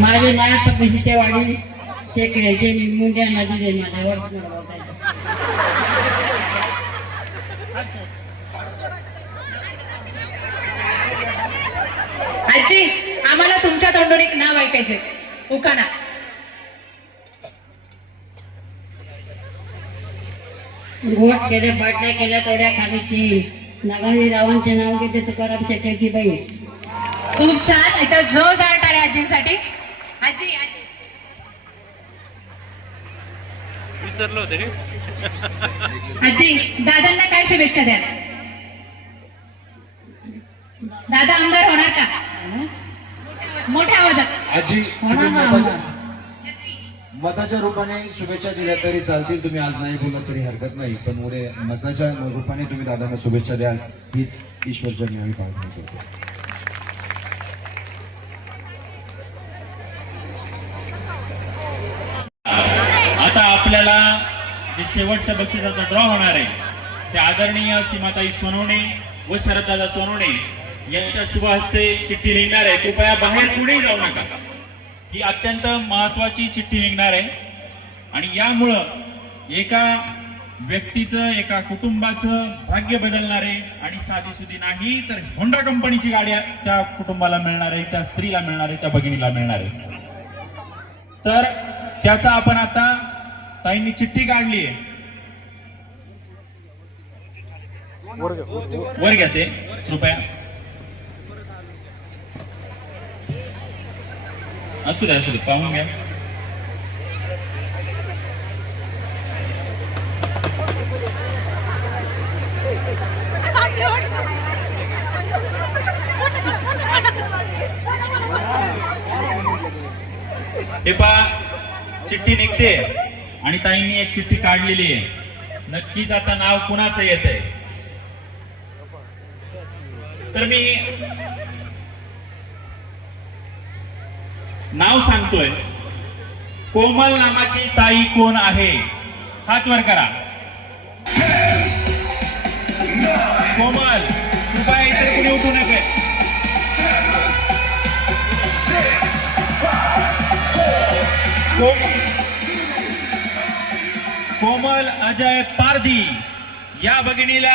माझे नाव तपशीचे वाढी ते खेळचे मुंड्या नदी दे माझ्यावर आजी आम्हाला तुमच्या तोंडून एक नाव ऐकायचे उकाना गोट केले बाटल्या केल्या तेवढ्या खाली तीन नगारी रावांचे नाव घेते तुकारामच्या चळकी बाई खूप छान. इथं जोरदार टाळ्या आजींसाठी. विसरलो होते. आजी दादांना काय शुभेच्छा द्या? दादा आमदार होणार का? मोठ्या आवाजात. आजी होणार तुम्ही ना. मताच्या रूपाने शुभेच्छा दिल्या तरी चालतील. तुम्ही आज नाही बोलत तरी हरकत नाही. पण उद्या मताच्या रूपाने तुम्ही दादांना शुभेच्छा द्याल. हीच ईश्वरचरणी आम्ही प्रार्थना करतो आता आपल्याला जे शेवटच्या बक्षिसाचा ड्रॉ होणार आहे ते आदरणीय सीमाताई सोनवणे व शरददादा सोनवणे यांच्या शुभ हस्ते चिठ्ठी निघणार आहे. कृपया बाहेर कुठेही जाऊ नका. ही अत्यंत महत्वाची चिठ्ठी निघणार आहे. आणि यामुळं एका व्यक्तीचं एका कुटुंबाचं भाग्य बदलणार आहे. आणि साधी सुधी नाही तर होंडा कंपनीची गाडी त्या कुटुंबाला मिळणार आहे त्या स्त्रीला मिळणार आहे त्या भगिनीला मिळणार आहे. तर त्याचा आपण आता ताईंनी चिठ्ठी काढली. आहे वर घ्या ते कृपया असू द्या असू दे पाहून घ्या. हे पा चिठ्ठी निघते. आणि ताईंनी एक चिठ्ठी काढलेली आहे. नक्कीच आता नाव कुणाचं येत आहे तर मी नाव सांगतोय. कोमल नामाची ताई कोण आहे? हात वर करा. कोमल कृपया इतर कुणी उठू नका. कोमल अजय पारधी या भगिनीला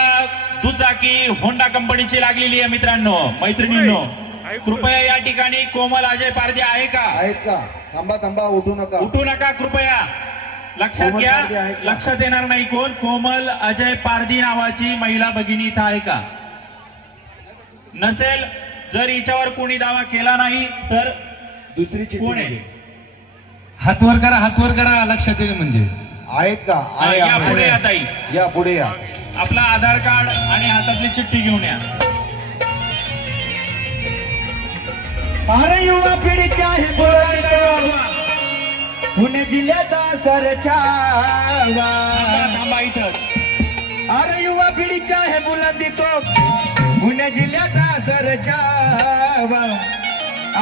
दुचाकी होंडा कंपनीची लागलेली आहे मित्रांनो मैत्रिणींनो. कृपया या ठिकाणी कोमल अजय पारधी आहे का? आहेत का? थांबा थांबा उठू नका. उठू नका कृपया. लक्षात कोमल घ्या पारधी आहेत का? लक्षात येणार नाही कोण? कोमल अजय पारधी नावाची महिला भगिनी इथं आहे का? नसेल जर हिच्यावर कोणी दावा केला नाही तर दुसरी चिठ्ठी कोण आहे? हातवर करा हातवर करा लक्षात येईल म्हणजे. आहेत का? आहे, या आहे. पुढे या ताई. या पुढे या. आपला आधार कार्ड आणि हातातली चिठ्ठी घेऊन या. अरे युवा पिढीच्या हे पुणे जिल्ह्याचा सरछावा थांबा थांबा इथं. अरे युवा पिढीच्या हे बुलंदी तो पुणे जिल्ह्याचा सरछावा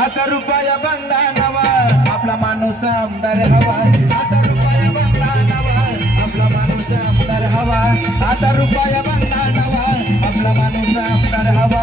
असा रुपया बंधानावा आपला माणूस आमदार हवा. असा रुपया आमदार हवा आता रुपया बनला नवा आपला माणूस आमदार हवा.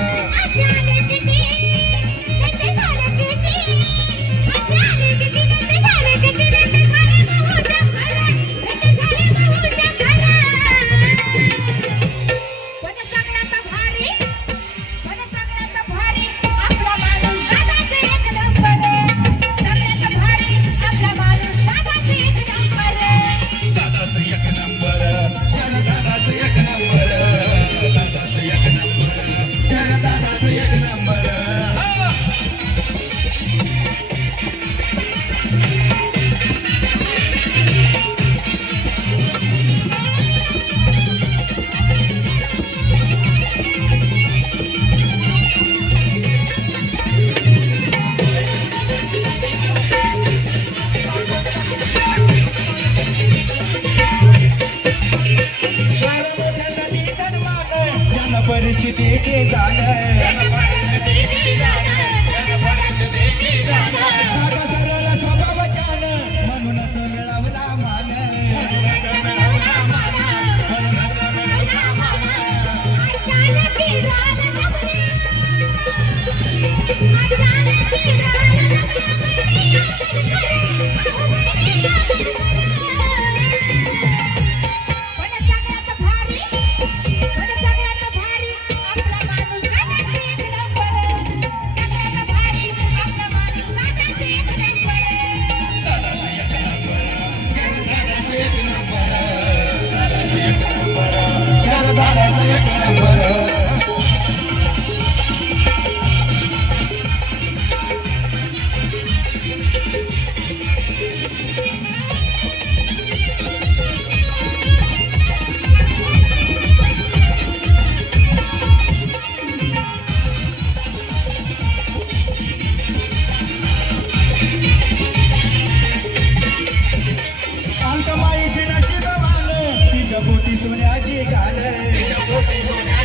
पोटी सोन्याची घाल पोटी सोन्या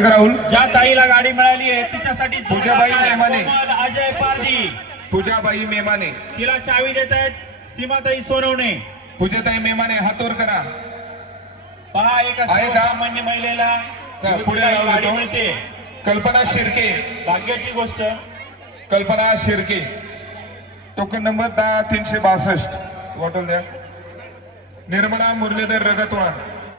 का राहुल. ज्या ताईला गाडी मिळाली आहे तिच्यासाठी पूजाबाई नेमाने. मोहम्मद अजय पारजी पूजाबाई मेमाने. तिला चावी देत आहेत सीमाताई सोनवणे. पूजाताई मेमाने हातोर करा. पहा एका आहे का? सर्वसामान्य महिलेला पुढे गाडी. मिळते. कल्पना शिर्के. भाग्याची गोष्ट. कल्पना शिर्के. टोकन नंबर दहा तीनशे बासष्ट. वाटून द्या. निर्मला मुरलीधर रगतवान.